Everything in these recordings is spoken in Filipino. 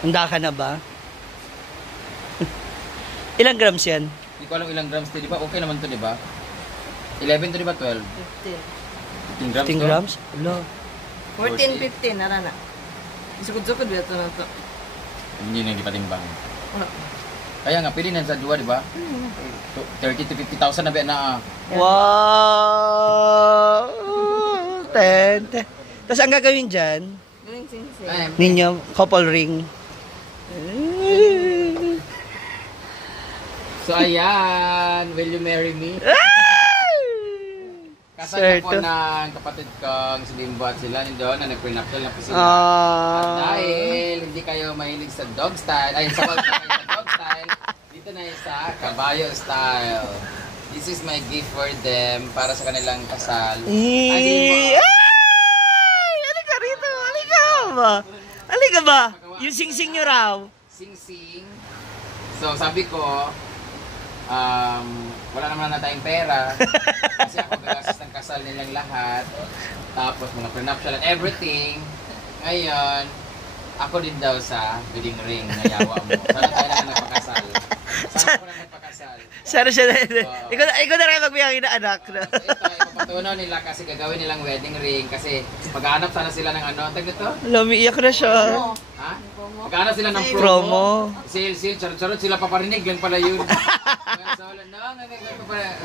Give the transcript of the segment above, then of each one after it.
Handa ka na ba? Ilang grams yan? Hindi ko alam ilang grams to, di ba? Okay naman to, di ba? 11 to, di ba? 12? 15. 15 grams 15 to? grams? Wala. 14, 15, narana. Isukod-sukod ba ito na ito? Hindi na ipatimbang. Wala. Kaya nga, pili na sa duwa, di ba? 30 to 50,000 na ba na? Wow! 10. Tapos ang gagawin dyan, Galing sing-sing. ninyo, couple ring. So, ayan. Will you marry me? Kasal po ng kapatid kong si Bimbo at sila ni Don na nag-prenuptial na po sila. At dahil hindi kayo mahilig sa dog style, ay sa dog style, dito na sa kabayo style. This is my gift for them para sa kanilang kasal. Ay! Halika rito! Halika ba? Halika ba? Yung sing-sing nyo raw. Sing-sing. So, sabi ko, wala naman na tayong pera. Kasi ako gagastos ng kasal nilang lahat. Tapos mga prenuptial and everything. Ngayon, ako din daw sa wedding ring na yawa mo. Sana tayo na nagpakasal. Sana ako na nagpakasal. Sana siya na. Ikaw na rin magbiyangin na anak. So, ito, ipapatunaw nila kasi gagawin nilang wedding ring. Kasi maghanap sana sila ng ano. Tag ito? Lumiiyak na siya. Ha? Maghanap sila ng Promo. Sale, charot sila paparinig. Yan pala yun. So,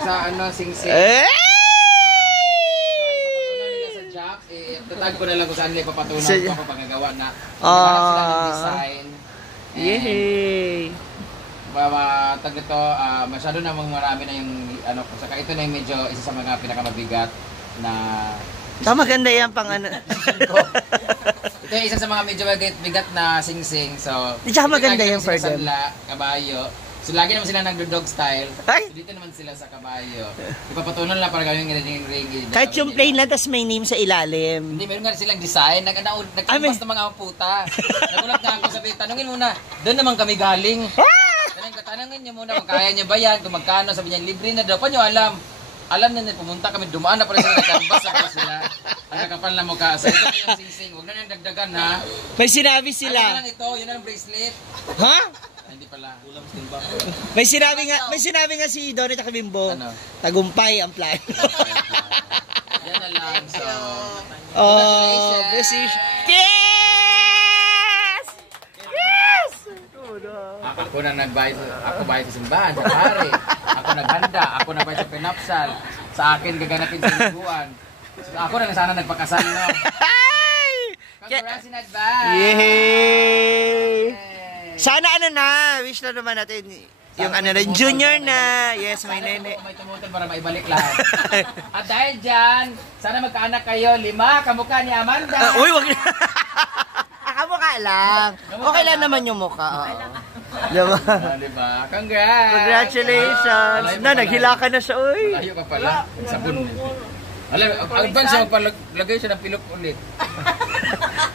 sa ano, sing-sing. Tatag ko na lang kung saan nila ipapatunaw ko papagagawa na maghanap sila ng design. Yay! Tag nito, masyado namang marami na yung ano, saka ito na yung medyo isa sa mga pinakamabigat na Maganda yan pang ano. Ito yung isa sa mga medyo bigat na sing-sing. So, Di tsaka maganda yung for them. Kabayo. So, lagi naman sila nag-dog style. Ay! So, dito naman sila sa kabayo. Ipapatunan lang para gawin yung ring. Kahit yung plain lang, tas may name sa ilalim. Hindi, meron nga silang design. Nagkambas ng mga puta. Nagulat na ako, sabi, tanungin muna, doon naman kami galing. Tanungin niyo muna kung kaya niya ba yan, kung magkano. Sabi niya, libre na daw. Paano alam? Alam na niya, pumunta kami, dumaan na pala sila, nagkambas na pala sila. Ang kakapal na mukha. So, ito na yung sing-sing. Huwag na niyang dagdagan, ha? May sinabi Ano sila. lang ito? Yun ang bracelet. Ha? Hindi pala. May sinabi nga si Donnie at Bimbo. Ano? Tagumpay ang plan. Yan na lang. So, Oh, busy. Yes! Yes! ako na nagbayad, ako bayad sa simbahan, sa pare. Ako naghanda, ako nagbayad sa pinapsal. Sa akin gaganapin sa lingguan. So, ako na sana nagpakasal, no? Congrats in advance! Yay! Sana ano na, wish na naman natin yung ano na, junior na. Yes, may nene. May tumutol para maibalik lahat. At dahil dyan, sana magkaanak kayo, 5, kamukha ni Amanda. Uy, wag na. Kamukha lang. Okay lang naman yung mukha. Diba? Diba? Congrats! Congratulations! Na, naghila ka na siya, uy. Malayo ka pala. Sabon. Alam, advance siya magpalagay siya ng pilok ulit.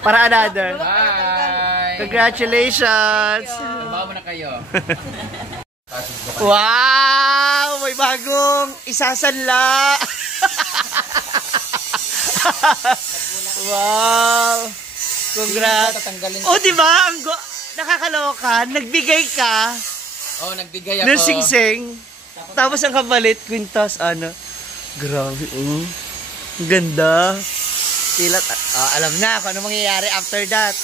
Para another. Bye! Congratulations! Trabaho mo na kayo. Wow! May bagong isasanla! Wow! Congrats! Oh, di ba? Nakakaloka. Nagbigay ka. Oh, nagbigay ako. Ng sing-sing. Tapos ang kapalit, kwintas, ano. Grabe, oh. Ganda. Tilat. Oh, alam na kung ano mangyayari after that.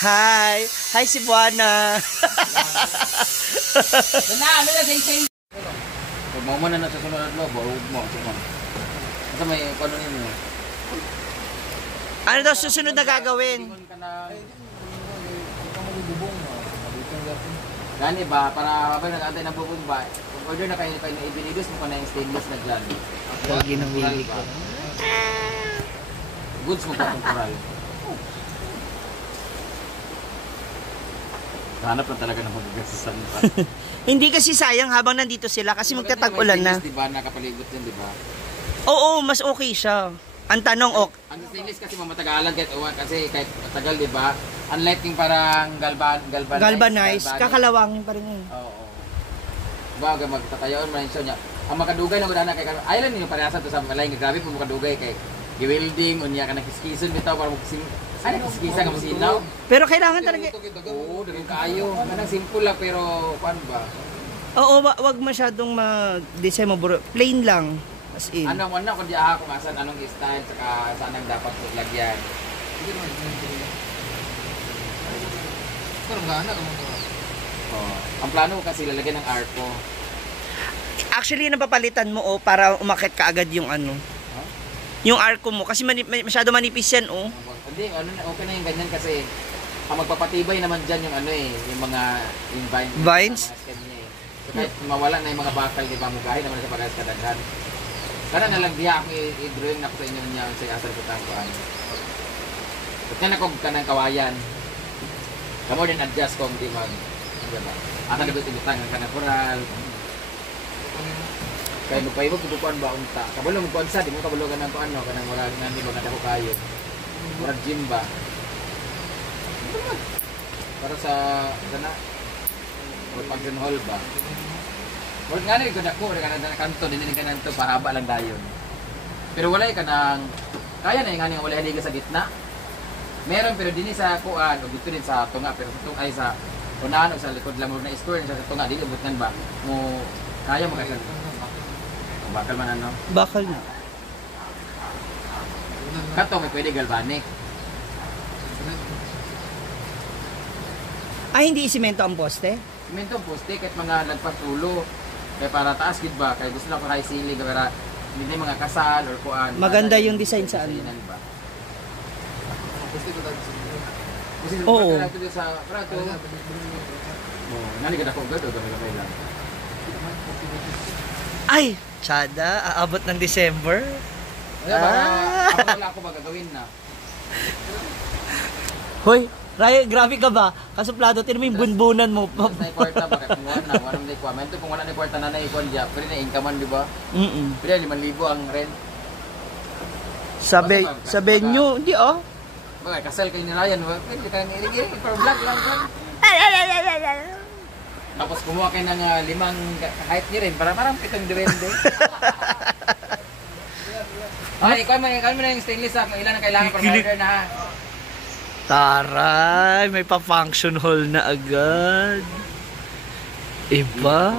Hi. Hi, si Buana. Ano na, sing-sing. Huwag mo muna na sa sunod mo. Huwag mo. Ito may ano yun. Ano daw susunod na gagawin? Gani ba? Para habang nag-antay ng bubong ba? Kung order na kayo na ibinigos mo ka na yung stainless na glan. Lagi nang wili ko. Goods mo pa kung kural. Hanap lang talaga ng magagasasan pa. Hindi kasi sayang habang nandito sila kasi magtatag-ulan na. Diba? Nakapaligot yun, diba? Oo, mas okay siya. Ang tanong, Ang stainless kasi mamatagalan kahit uwan kasi kahit matagal, diba? Unlike yung parang galvanized, kakalawangin pa rin yun. Oo. Diba, magtatayaon man siya niya. Ang makadugay na gudana kay ay lang ninyo parehasan to sa malay nga grabe po makadugay kay gi-welding unya ka nagkiskison bitaw para Ano kiskisa nga masinaw? Pero kailangan talaga... Oo, dagang kayo. Anong simple lang pero paano ba? Oo, wag masyadong ma-design mo, bro. Plain lang. As in. Anong kung di aha kung asan anong style saka saan ang dapat lagyan. Pero gana ka mo. Oh, ang plano ko kasi lalagyan ng arco. Actually, napapalitan mo para umakit ka agad yung ano. Huh? Yung arco mo. Kasi masyado manipis yan, oh. Hindi, okay na yung ganyan kasi ang magpapatibay naman dyan yung ano eh, yung mga yung Vines? Mga stem niya eh. So kahit mawala na yung mga bakal, di ba, mugahin naman sa pagkas kadaghan. Kana na lang diya akong i-drawing na ko sa inyo niya sa asal ko tang kuan. At nga na kong kanang kawayan. Kamo din adjust kung di mag, di ba? Aka na butang ang kanang coral. Kaya magpaibog tutukuan ba unta. Kabalo mo kuan sa di mo kabalogan ng kuan no kanang wala nga di ba kada ko kayo. Murag gym ba? Para sa sana or function hall ba? Murag nga rin ko dako rin ka na kanto din ka nanto pahaba lang dayon. Pero wala ka nang kaya na yung nga wala haliga sa gitna. Meron pero din sa kuan o dito din sa tunga pero sa tunga ay sa unahan o sa likod lang mo na square sa tunga dili butnan ba mo kaya mo kasi bakal man ano? Bakal na. Kato may pwede galvanic. Ay, hindi isimento ang poste? Simento ang poste kahit mga lagpas ulo. Kaya para taas gid ba? Kaya gusto lang ko high ceiling para hindi mga kasal or kuan. Maganda yung design sa ano. Ba? Gusto ko dati. Kasi Oo. dito sa prato. Oh, nani ka dako gud o gamay lang. Ay, tsada, aabot ng December. Ako wala ako ba gagawin na. Hoy, Ray, grabe ka ba? Kasuplado, tino mo yung bunbunan mo. Tapos na kwarta ba kung wala na di kwa. Mento kung wala na kwarta na ikon dia, pero na income man di ba? Pero 5,000 ang rent. Sa venue, hindi oh. Bagay kasal kay ni Ryan, pwede ka ni for vlog lang kan. Tapos kumuha kayo ng 5 height ni rin, parang 7 duwende. Ay, ikaw mo na yung stainless ha, kung ilan ang kailangan for order na ha. Taray, may pa-function hall na agad. Iba.